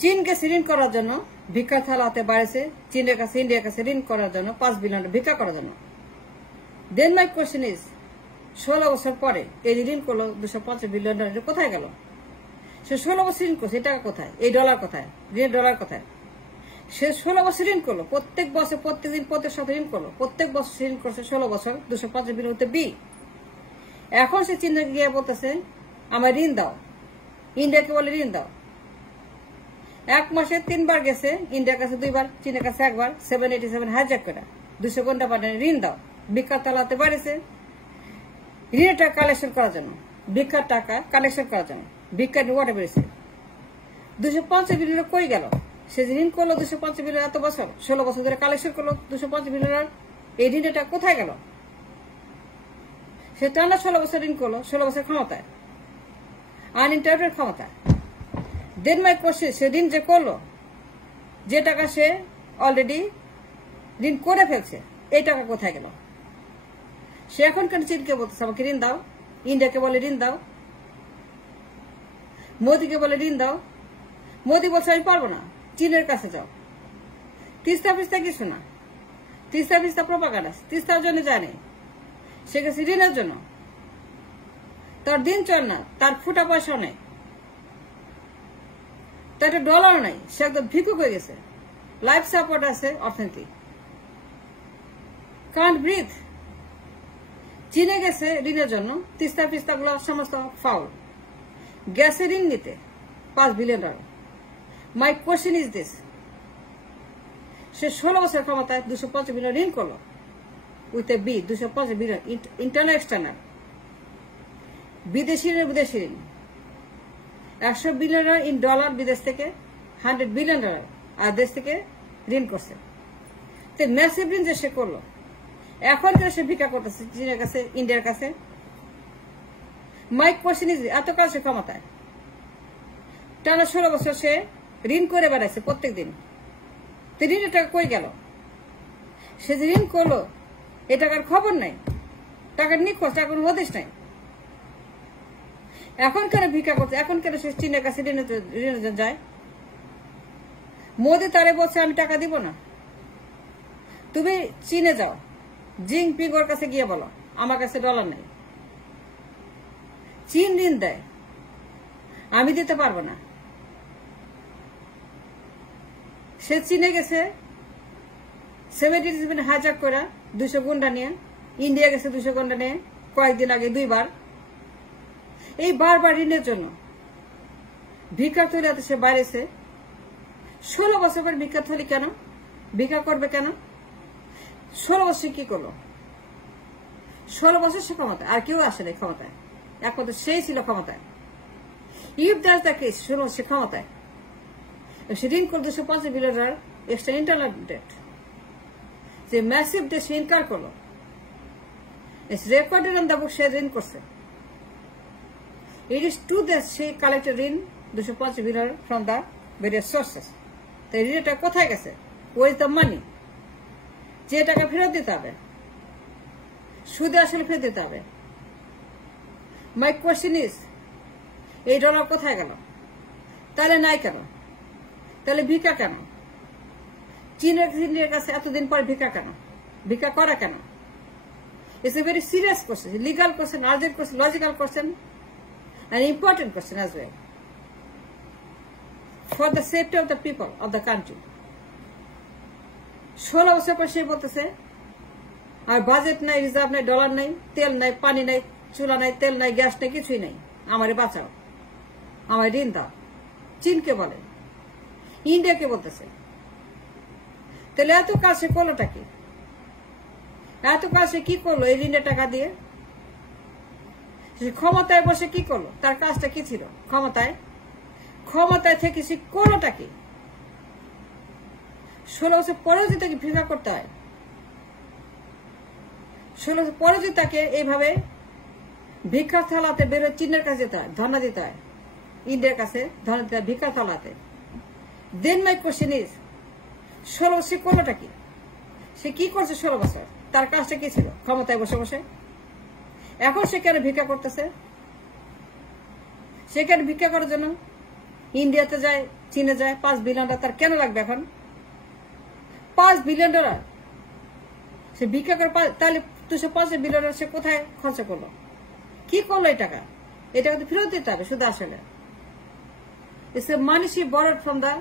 চীনকে ঋণ করার জন্য ভিক্ষা থালাতে বাড়িছে, চীনের কাছে ইন্ডিয়ার কাছে ঋণ করার জন্য 5 বিলিয়ন ভিক্ষা করার জন্য। দেন মাই কোয়েশ্চেন ইজ 16 বছর পরে এই ঋণ করলো 250 বিলিয়ন ডলার, কোথায় গেল? সে 16 বছর ঋণ করছে, এই টাকা কোথায়? এই ডলার কোথায়? ঋণ ডলার কোথায়? সে 16 বছর ঋণ করলো, প্রত্যেক বছর প্রত্যেকদিন প্রত্যেক সপ্তাহে ঋণ করলো, প্রত্যেক বছর ঋণ করছে 16 বছর 250 বিলিয়ন হতে বি। এখন সে চীনে গিয়ে বলতেছে আমার ঋণ দাও, ইন্ডিয়াকে বলে ঋণ দাও। 1 মাসে 3 বার গেছে, ইন্ডিয়ার কাছে 2 বার, চীনের কাছে 1 বার, 787 হাইজ্যাক করে 200 ঘন্টা পাঠানো ঋণ দাও। ভিক্ষার তালাতে বাড়িছে ঋণের টাকা কালেকশন করার জন্য, ভিক্ষার টাকা কালেকশন করার জন্য ভিক্ষা নোয়াটা বেড়েছে। 250 বিলিয়ন কই গেল? সে ঋণ করলো 250 বিলিয়ন এত বছর, 16 বছর ধরে কালেকশন করলো 250 বিলিয়ন, এই ঋণের টাকা কোথায় গেল? সে টানা 16 বছর ঋণ করলো, 16 বছর ক্ষমতায়, আনইন্টারপ্টেড ক্ষমতা। দেন মাই কোশ্চেন, সে ঋণ যে করলো, যে টাকা সে অলরেডি ঋণ করে ফেলছে, এই টাকা কোথায় গেল? সে এখন কেন চীনকে বলতেছে আমাকে ঋণ দাও, ইন্ডিয়াকে বলে ঋণ দাও, মোদীকে বলে ঋণ দাও। মোদী বলছে আমি পারবো না, চীনের কাছে যাও। তিস্তা ফিস্তা কিছু না, তিস্তা ফিস্তা প্রপাগান্ডা, তিস্তার জন্য জানে, সে গেছে ঋণের জন্য। তার দিন চল না, তার ফুটা পয়সা নেই, তার একটা ডলার নাই, সে একদম ভিক্ষুক হয়ে গেছে। লাইফ সাপোর্ট আছে অর্থনীতি, কান্ট ব্রিথ। চীনে গেছে ঋণের জন্য, তিস্তা ফিস্তা গুলো সমস্ত ফাউল, গেছে ঋণ নিতে 5 billion dollar. My question is this, সে 16 বছর ক্ষমতায় 250 বিলিয়ন ঋণ করলো with A B, 250 billion internal external, বিদেশি ঋণ 100 বিলিয়ন ডলার ইন ডলার, বিদেশ থেকে 100 বিলিয়ন ডলার, আর দেশ থেকে ঋণ করছে। তো ম্যাসিভ ঋণ যে সে করলো, এখন কেন সে ভিক্ষা করতেছে চীনের কাছে, ইন্ডিয়ার কাছে? মাই কোয়েশ্চেন ইজ, এত কাল সে ক্ষমতায়, টানা 16 বছর সে ঋণ করে বেড়াইছে প্রত্যেক দিন, তো ঋণের টাকা কই গেল? সে যে ঋণ করলো এ টাকার খবর নাই, টাকার নিখোঁজ, টাকার কোনো হদিশ নাই। এখন কেন ভিক্ষা করছে? এখন কেন সে চীনের কাছে ঋণের যায়? মোদী তারে বলছে আমি টাকা দিব না, তুমি চীনে যাও, জিনপিং ওর কাছে গিয়ে বলো আমার কাছে ডলার নাই। চীন ঋণ দেয়, আমি দিতে পারবো না। সে চীনে গেছে 77 হাইজ্যাক করে 200 গুন্ডা নিয়ে, ইন্ডিয়া গেছে 200 গুন্ডা নিয়ে কয়েকদিন আগে 2 বার। এই বারবার ঋণের জন্য ভিক্ষার থলি সে বাইরেছে। 16 বছর পর ভিক্ষার থলি কেন? ভিক্ষা করবে কেন? 16 বছর কি করলো? 16 বছর সে ক্ষমতায়, আর কেউ আসে নাই ক্ষমতায়, একমাত্র সেই ছিল ক্ষমতায়। ইফ দ্যাটস দ্য কেস, 16 বছর ক্ষমতায়, সে ঋণ করলো 250 billion dollar extra internal debt, যে ম্যাসিভ ডেট সে ইনকার করলো, রেকর্ডেড অন দ্য বুক, সে ঋণ করছে। It is true that she collected ঋণ 250 billion from the various sources. তো ঋণের টাকা কোথায় গেছে? Where is the money? যে টাকা ফেরত দিতে হবে, সুদে আসলে ফেরত দিতে হবে। My question is, এই ডলার কোথায় গেল? তাহলে নাই কেন? তাহলে ভিক্ষা কেন? চীনের কাছে এতদিন পর ভিক্ষা কেন? ভিক্ষা করা কেন? It's a very serious question, legal question, urgent question, logical question, an important question as well for the safety of the people of the country. 16 বছর পর সে বলতেছে আর বাজেট নাই, রিজার্ভ নাই, ডলার নাই, তেল নাই, পানি নাই, চুলা নাই, তেল নাই, গ্যাস নাই, কিছুই নাই, আমারে বাঁচাও, আমার ঋণ দাও। চীনকে বলে, ইন্ডিয়াকে বলতেছে। তাহলে এত কাজ সে করলোটা কি? এত কাজ সে কি করলো এই ঋণের টাকা দিয়ে? ক্ষমতায় বসে কি করলো? তার কাজটা কি ছিল? ক্ষমতায় থেকে সে করলোটা কি? 16 বছর পরেও যদি তাকে ভিক্ষা করতে হয়, 16 বছর পরে যদি তাকে এইভাবে ভিক্ষার থালাতে বেরোয় চীনের কাছে যেতে হয়, ধর্ণা দিতে হয়, ইন্ডিয়ার কাছে ধর্ণা দিতে হয় ভিক্ষার থালাতে, দেন মাই কোয়েশ্চেন ইজ 16 বছর সে করলোটা কি? সে কি করছে 16 বছর? তার কাজটা কি ছিল ক্ষমতায় বসে বসে? এখন সে কেন ভিক্ষা করতেছে? সে কেন ভিক্ষা করার জন্য ইন্ডিয়াতে যায়, চীনে যায়, $5 বিলিয়ন তার কেন লাগবে এখন? $5 বিলিয়ন সে ভিক্ষা করে, তাহলে 250 বিলিয়ন সে কোথায় খরচ করলো, কি করলো এই টাকা? এটা কিন্তু ফেরত দিতে হবে শুধু আসলে। It's a money she borrowed from the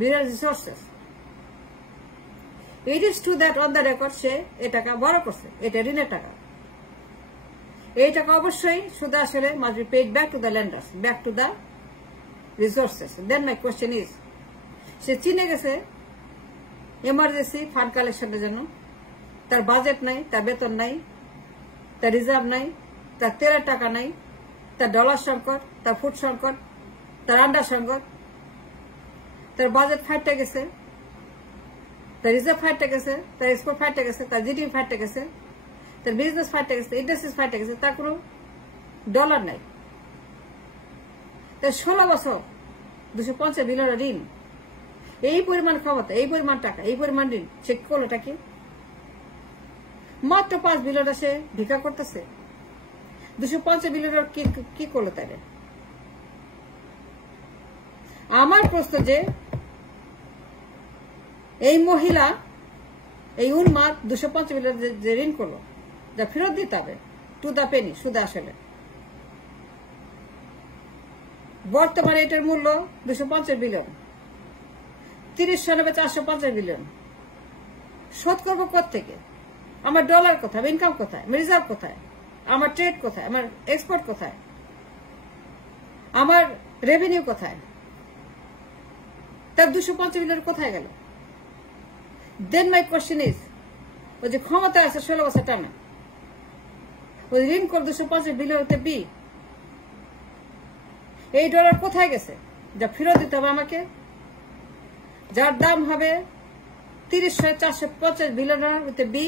mineral resources. It is true that on the record সে এই টাকা বড় করছে, এটা ঋণের টাকা। এই টাকা অবশ্যই শুধু আসলে must be paid back to the lenders, back to the resources. Then my question is, সে চীনে গেছে এমার্জেন্সি ফান্ড কালেকশনের জন্য, তার বাজেট নাই, তার বেতন নাই, তার রিজার্ভ নাই, তার তেলের টাকা নাই, তার ডলার সংকট, তার ফুড সংকট, তার আন্ডা সংকট, তার বাজেট ফাইটটা গেছে, তার রিজার্ভ ফাইটটা গেছে, তার এক্সপোর্ট ফাইটটা গেছে, তার জিডিপি ফাইটটা গেছে, তার বিজনেস ফাইটটা গেছে, ইন্ডাস্ট্রিজ ফাইটটা গেছে, তার কোনো ডলার নাই। তার 16 বছর 250 বিলিয়ন ঋণ, এই পরিমাণ ক্ষমতা, এই পরিমাণ টাকা, এই পরিমাণ ঋণ, সে করলোটা কি? মাত্র 5 বিলিয়ন সে ভিক্ষা করতেছে। 250 বিলিয়ন কি করলো তাহলে? আমার প্রশ্ন যে এই মহিলা, এই উন্মাদ 250 বিলিয়ন যে ঋণ করলো, যা ফেরত দিতে হবে টু দা পেনি, শুধু আসলে। বর্তমানে এটার মূল্য 250 বিলিয়ন, 30 সালে 450 বিলিয়ন। শোধ করবো কোত্থেকে? আমার ডলার কোথায়, আমার ইনকাম কোথায়, আমার রিজার্ভ কোথায়, আমার ট্রেড কোথায়, আমার এক্সপোর্ট কোথায়, আমার রেভিনিউ কোথায়? তার 250 বিলিয়ন কোথায় গেল? দেন মাই কোয়েশ্চেন ইজ, ওই যে ক্ষমতা আছে 16 বছর টানা, ওই ঋণ করে 250 বিলিয়ন বি, এই ডলার কোথায় গেছে যা ফেরত দিতে হবে আমাকে, যার দাম হবে 30,450 বিলিয়ন বি?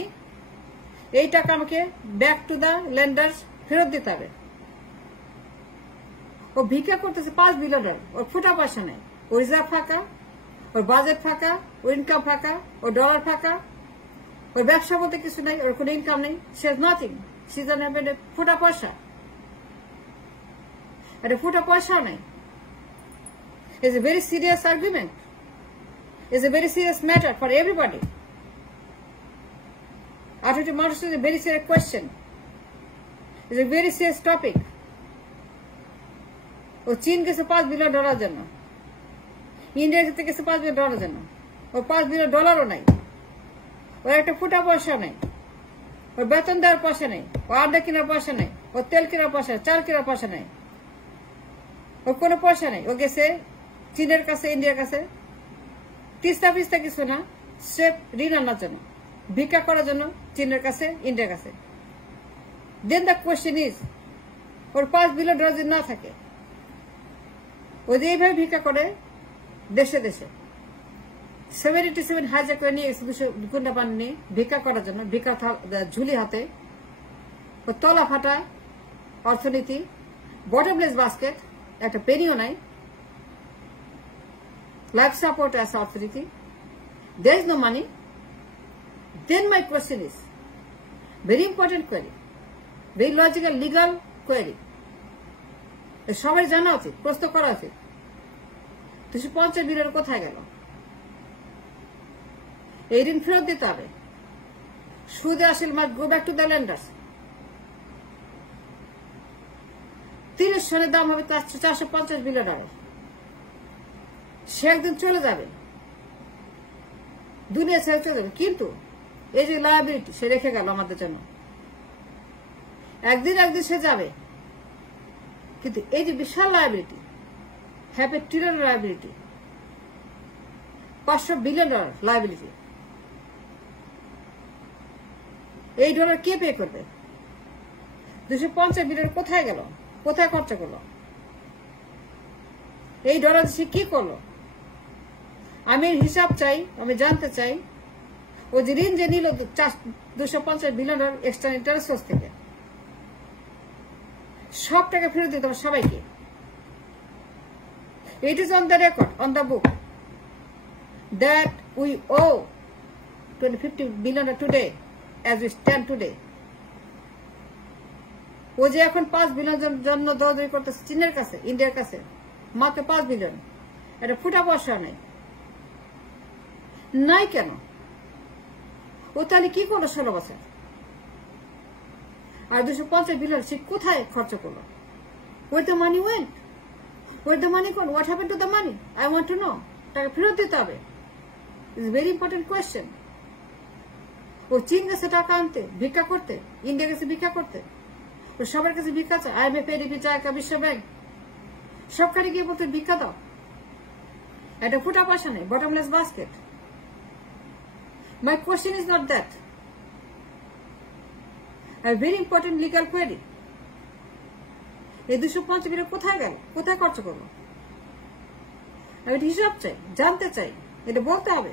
এই টাকা আমাকে ব্যাক টু দা লেন্ডার্স ফেরত দিতে হবে। ও ভিক্ষা করতেছে 5 বিলিয়ন, ওর ফুটা পয়সা নেই, ওর রিজার্ভ ফাঁকা, ওর বাজেট ফাঁকা, ওর ইনকাম ফাঁকা, ওর ডলার ফাঁকা, ওর ব্যবসা বলতে কিছু নেই, ওর কোনো ইনকাম নেই, সে নাথিং, সে ফুটা পয়সা, এটা ফুটা পয়সাও নেই। It's a very serious argument. It's a very serious matter for everybody. After March is a very serious question. It's a very serious topic. ও চীন গেছে $5 বিলিয়ন জন্য, ইন্ডিয়া যেতে গেছে $5 বিলিয়ন জন্য, ও $5 বিলিয়ন নাই, ওর একটা ফুটা পয়সা নেই, ওর বেতন দেওয়ার পয়সা নেই, ও আন্ডা কেনার পয়সা নেই, ও তেল কেনার পয়সা, চাল কেনার পয়সা নেই, ওর কোনো পয়সা নেই। ও গেছে চীনের কাছে, ইন্ডিয়ার কাছে, তিস্তা ফিস্তা কিছু না, সে ঋণ আনার জন্য, ভিক্ষা করার জন্য চীনের কাছে, ইন্ডিয়ার কাছে। দেন দ্য কোয়েশ্চেন ইজ, ওর $5 বিলিয়ন যদি না থাকে, ও যে এইভাবে ভিক্ষা করে দেশে দেশে 77 হাইজ্যাক করে নিয়ে গেছে 200 গুন্ডা পান নিয়ে ভিক্ষা করার জন্য, ভিক্ষা ঝুলি হাতে, ও তলা ফাটা অর্থনীতি, বটমলেস বাস্কেট, একটা পেনিও নাই, life support as authority, there is no money. Then my question is very important query, very logical legal query, সবাই জানা উচিত, প্রশ্ন করা উচিত, 250 বিলিয়ন কোথায় গেল? এই ঋণ ফেরত দিতে হবে, সুদে আসল must go back to the lenders. 30 সনের দাম হবে 450 বিলিয়ন, সে একদিন চলে যাবে, দুনিয়া ছেড়ে চলে যাবে, কিন্তু এই যে লায়াবিলিটি সে রেখে গেল আমাদের জন্য, একদিন সে যাবে, কিন্তু এই যে বিশাল liability, have a trillion liability, $500 billion liability, এই ডলার কে পে করবে? 250 বিলিয়ন কোথায় গেল, কোথায় খরচা করলো? এই ডলার সে কি করলো? আমি হিসাব চাই, আমি জানতে চাই, ও যে ঋণ যে নিল 250 বিলিয়ন এক্সটার্নাল ইন্টারেস্ট সোর্স থেকে, সব টাকা ফেরত দিতে হবে সবাইকে। It is on the record, on the book, that we owe 50 billion today, as we stand today. ও যে এখন $5 বিলিয়ন জন্য দৌড়দৌড়ি করতেছে চীনের কাছে, ইন্ডিয়ার কাছে, মাত্র $5 বিলিয়ন, এটা ফুটা পয়সা নেই নাই কেন? ও তাহলে কি করলো 16 বছর? আর 250 বিলিয়ন সে কোথায় খরচ করলো? Where the money went? Where the money gone? What happened to the money? I want to know. টাকা ফেরত দিতে হবে। It's a very important question. ও চীন গেছে টাকা আনতে, ভিক্ষা করতে, ইন্ডিয়া গেছে ভিক্ষা করতে, ও সবার কাছে ভিক্ষা চায়, IMF, ADB, চাকা, বিশ্ব ব্যাংক সবখানে গিয়ে বলতে ভিক্ষা দাও। এটা ফুটা পয়সা নেই, bottomless basket. My question is not that. A very important legal query. এই 250 বিলিয়ন কোথায় গেল? কোথায় খরচ করলো? আমি হিসাব চাই, জানতে চাই, এটা বলতে হবে।